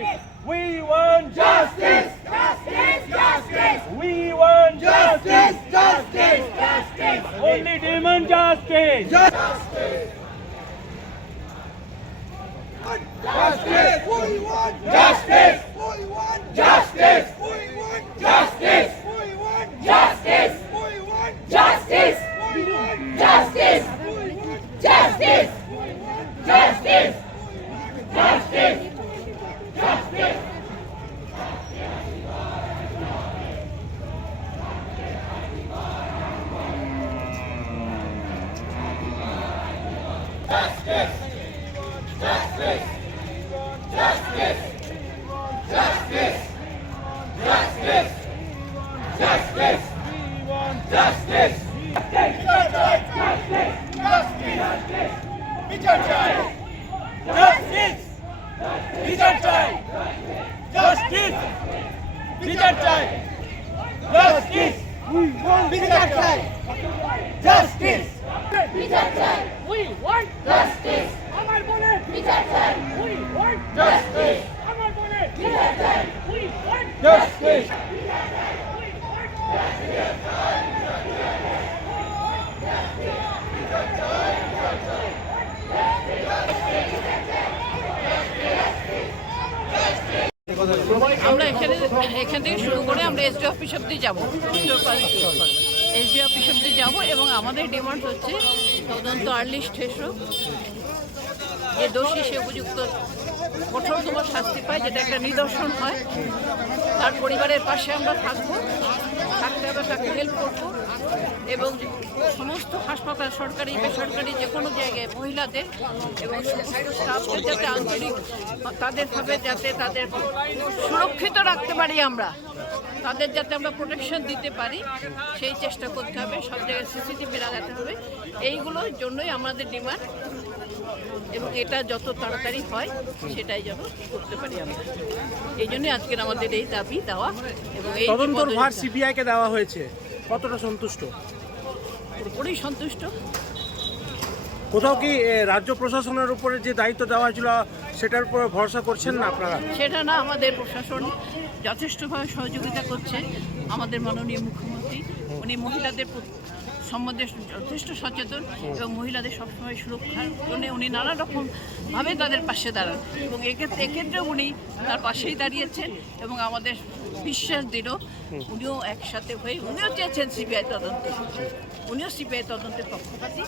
justice. We want justice. Justice, justice, We want justice, justice. justice, justice. Only demand justice. Justice. We want justice. We want justice. We want justice. We want justice. We want justice. We want justice. We want justice. Justice. Justice. Justice. Justice. বিচার চাই justice বিচার চাই justice বিচার চাই আমরা এখানে, এখান থেকে শুরু করে আমরা এসডি অফিস অব্দি যাব। এসডি অফিস অব্দি যাব এবং আমাদের ডিমান্ড হচ্ছে তদন্ত আর্লি স্টেশন যে দোষী সে উপযুক্ত কঠোরতম শাস্তি পায়, যেটা একটা নিদর্শন হয়। তার পরিবারের পাশে আমরা থাকব থাকতে হবে তাকে হেল্প করব, এবং সমস্ত হাসপাতাল, সরকারি, বেসরকারি, যে কোনো জায়গায় মহিলাদের এবং স্টাফদের যাতে আন্তরিক তাদের ভাবে যাতে তাদের সুরক্ষিত রাখতে পারি আমরা, তাদের যাতে আমরা প্রোটেকশন দিতে পারি, সেই চেষ্টা করতে হবে। সব জায়গায় সিসিটিভি লাগাতে হবে। এইগুলোর জন্যই আমাদের ডিমান্ড এবং এটা যত তাড়াতাড়ি হয় সেটাই যেন করতে পারি আমরা। এই জন্যই আজকের আমাদের এই দাবি দেওয়া এবং এই তদন্তর ভার পদযাত্রা। সিবিআই কে দেওয়া হয়েছে। কতটা সন্তুষ্ট? পুরোপুরি সন্তুষ্ট। কোথাও কি রাজ্য প্রশাসনের উপরে যে দায়িত্ব দেওয়া হয়েছিল সেটার উপরে ভরসা করছেন না আপনারা? সেটা না আমাদের প্রশাসন যথেষ্টভাবে সহযোগিতা করছে। আমাদের মাননীয় মুখ্যমন্ত্রী উনি মহিলাদের সম্বন্ধে যথেষ্ট সচেতন এবং মহিলাদের সবসময় সুরক্ষার জন্য উনি নানা রকমভাবে তাদের পাশে দাঁড়ান এবং এক্ষেত্রে এক্ষেত্রেও উনি তার পাশেই দাঁড়িয়েছেন এবং আমাদের বিশ্বাস দিল উনিও একসাথে হয়ে উনিও চেয়েছেন সিবিআই তদন্ত। উনিও সিবিআই তদন্তের পক্ষপাতী।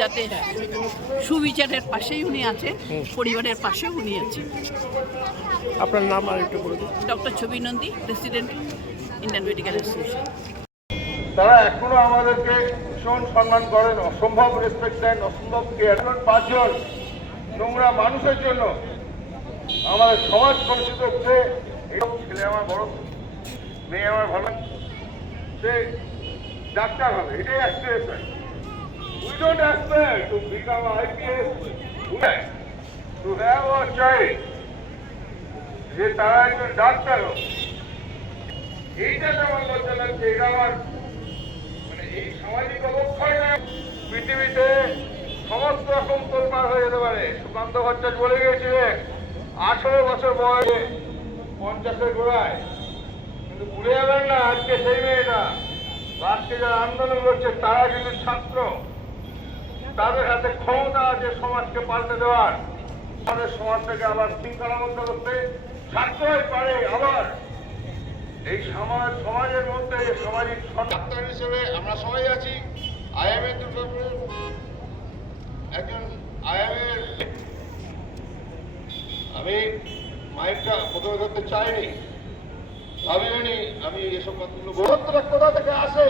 যাতে সুবিচারের পাশেই উনি আছেন পরিবারের পাশেও উনি আছেন। আপনার নাম আর একটু doctor Chhabi Nandi president Indian medical association. তারা এখনও আমাদেরকে ভীষণ সম্মান করেন, অসম্ভব রেসপেক্ট দেন, অসম্ভব কেয়ার পাঁচজন নোংরা মানুষের জন্য আমাদের সমাজ পরিচিত হচ্ছে। ছেলে আমার বড়, মেয়ে আমার ভালো সে ডাক্তার হবে, এটাই aspiration we don't aspire to become IPS to have child যে তারা একজন ডাক্তার হোক এইটাতে আমার লজ্জা লাগছে, এটা আমার মানে এই সামাজিক অবক্ষয়টা পৃথিবীতে সমস্ত রকম তোলপার হয়ে যেতে পারে। সুকান্ত ভট্টাচ বলে গিয়েছিলেন, আঠারো বছর বয়সে পঞ্চাশের গোড়ায়। কিন্তু ভুলে যাবেন না, আজকে সেই মেয়েটা। আজকে যারা আন্দোলন করছে, তারা কিন্তু ছাত্র। তাদের হাতে ক্ষমতা আছে সমাজকে পাল্টে দেওয়ার। আমাদের সমাজটাকে আবার শৃঙ্খলাবদ্ধ করতে ছাত্রই পারে আবার। এই সমাজ সমাজের মধ্যে সামাজিক ডাক্তার হিসেবে আমরা সবাই আছি। আইএমএ একজন আইএমএর আমি মাইকটা প্রথমে ধরতে চাইনি। ভাবিনি আমি এসব কথাগুলো কোথা থেকে আসে?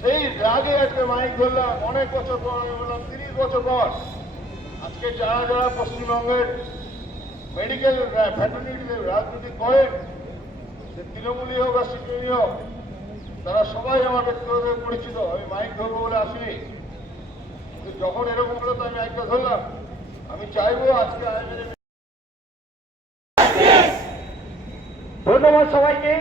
সেই রাগে আজকে মাইক ধরলাম। অনেক বছর পর, আমি বললাম, তিরিশ বছর পর। আজকে যারা যারা পশ্চিমবঙ্গের মেডিকেল রাজনীতি করেন, সে তৃণমূলী হোক আর সিপিএমই হোক তারা সবাই আমার ব্যক্তিগত পরিচিত। আমি মাইক ধরবো বলে আসিনি। যখন এরকম হলো তো আমি মাইকটা ধরলাম। আমি চাইব আজকে ধন্যবাদ সবাইকে।